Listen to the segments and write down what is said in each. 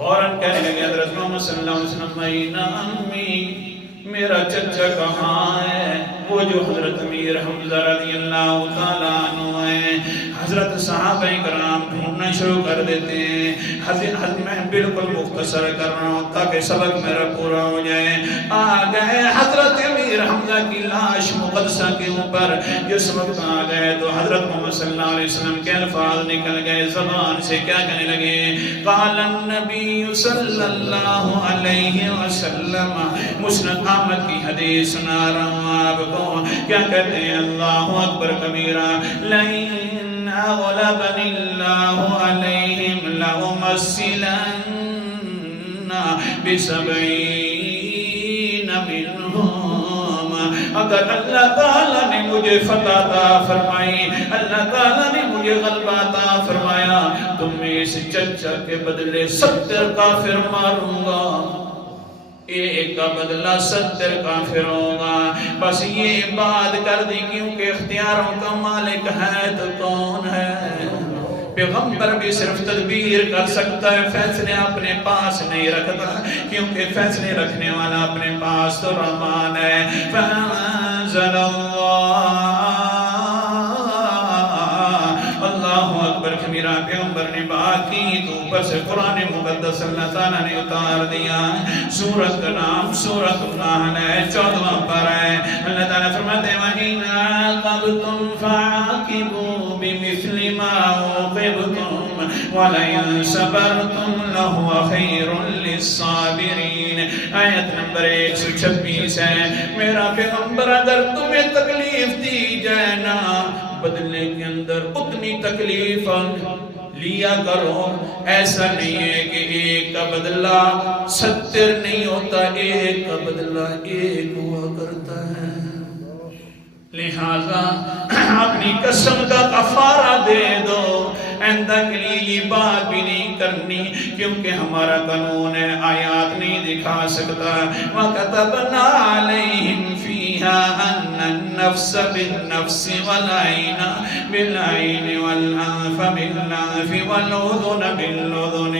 فوراً کہنے لگے حضرت محمد صلی اللہ علیہ وسلم این امی، میرا چچا کہاں ہے؟ وہ جو حضرت امیر حمزہ رضی اللہ تعالیٰ عنہ ہیں۔ حضرت صحابہ کرام ڈھونڈنا شروع کر دیتے ہیں۔ حضرت میں بالکل مختصر کر رہا ہوں تاکہ سبق میرا پورا ہو جائے۔ آ گئے حضرت امیر حمزہ کی لاش مقدسہ کے اوپر۔ جس وقت آ گئے تو حضرت محمد صلی اللہ علیہ وسلم کے الفاظ نکل گئے زبان سے، کیا کہنے لگے؟ قال النبی صلی اللہ علیہ وسلم، مسند احمد کی حدیث سنا رہا ہوں آپ کو، کیا کہتے ہیں؟ اللہ اکبر کبیرہ، لئن اغلبنی اللہ علیہم لأمثلن بسبعین منہم۔ اگر اللہ تعالیٰ نے مجھے فتح عطا فرمائی، اللہ تعالیٰ نے مجھے غلبہ عطا فرمایا، تو میں اس چچا کے بدلے 70 کافر ماروں گا، ایک کا بدلہ 70 کافر ہوگا۔ بس یہ بات کر دی، کیونکہ اختیاروں کا مالک ہے تو کون ہے؟ پیغمبر بھی صرف تدبیر کر سکتا ہے، فیصلے اپنے پاس نہیں رکھتا، کیونکہ فیصلے رکھنے والا اپنے پاس تو رحمان ہے۔ فَأَنزَلَ اللہ اکبر کبیرہ، پیغمبر نے بات کی تو اوپر سے قرآن مقدس اللہ تعالیٰ نے اتار دیا۔ سورت کا نام سورت النحل ہے، 14واں پارہ ہے۔ اللہ تعالیٰ فرماتے ہیں وَإِنْ عَاقَبْتُمْ فَعَاقِبُوا بِمِثْلِ مَا عُوقِبْتُمْ وَلَئِنْ صَبَرْتُمْ لَهُوَ خَيْرٌ لِلصَّابِرِينَ۔ آیت نمبر 126 ہے۔ میرا پیغمبر اگر تمہیں تکلیف دی جائے نا، بدلے کے اندر اتنی تکلیف لیا کرو۔ ایسا نہیں ہے کہ ایک کا بدلہ 70 نہیں ہوتا، ایک کا بدلہ 1 ہوا کرتا ہے۔ لہذا اپنی قسم کا کفارہ دے دو، آئندہ کے لیے یہ بات بھی نہیں کرنی، کیونکہ ہمارا قانون ہے، آیات نہیں دکھا سکتا۔ وَكَتَبْنَا عَلَيْهِمْ فِيهَا أَنَّ النَّفْسَ بِالنَّفْسِ وَالْعَيْنَ بِالْعَيْنِ وَالْأَنْفَ بِالْأَنْفِ وَالْأُذُنَ بِالْأُذُنِ۔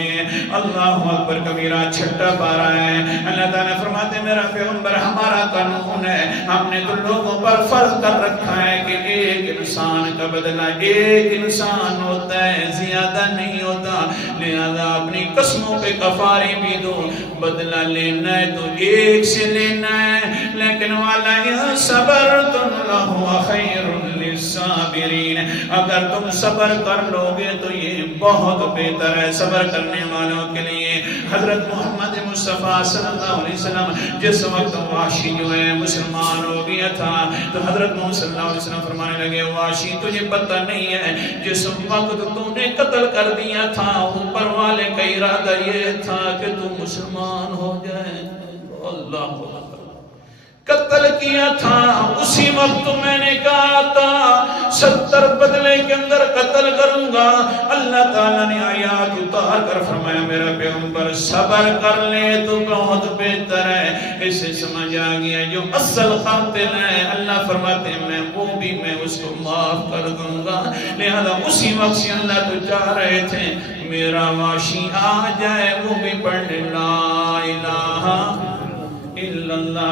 اللہ اکبر کبیرہ، 6واں پارہ ہے۔ اللہ تعالیٰ فرماتے ہیں میرا پیغمبر ہمارا قانون ہے، ہم نے تو لوگوں پر فرض کر رکھا ہے کہ ایک انسان کا بدلہ ایک انسان ہوتا ہے، زیادہ نہیں ہوتا۔ لہذا اپنی قسموں پہ کفارے بھی دو، بدلہ لینا ہے تو ایک سے لینا ہے، لیکن وَلَئِن صَبَرْتُمْ لَهُوَ خَيْرٌ لِلصَّابِرِينَ۔ اگر تم صبر کر لو گے تو یہ بہت بہتر ہے صبر کرنے والوں کے لیے۔ حضرت محمد مصطفیٰ صلی اللہ علیہ وسلم جس وقت وحشی جو ہے مسلمان ہو گیا تھا، تو حضرت محمد صلی اللہ علیہ وسلم فرمانے لگے وحشی تجھے پتہ نہیں ہے جس وقت تو نے قتل کر دیا تھا، اوپر والے کا ارادہ یہ تھا کہ تو مسلمان ہو جائے۔ اللہ قتل کیا تھا، اسی وقت میں نے کہا تھا 70 بدلے کے اندر قتل کروں گا۔ اللہ تعالیٰ نے آیات اتار کر فرمایا میرا پیغمبر صبر کر لے تو بہت بہتر ہے۔ اسے سمجھ آ گیا جو اصل قاتل ہے، اللہ فرماتے ہیں میں اس کو معاف کر دوں گا۔ لہذا اسی وقت سے اللہ تو چاہ رہے تھے میرا وحشی آ جائے، وہ بھی پڑھ لا الہ الا اللہ۔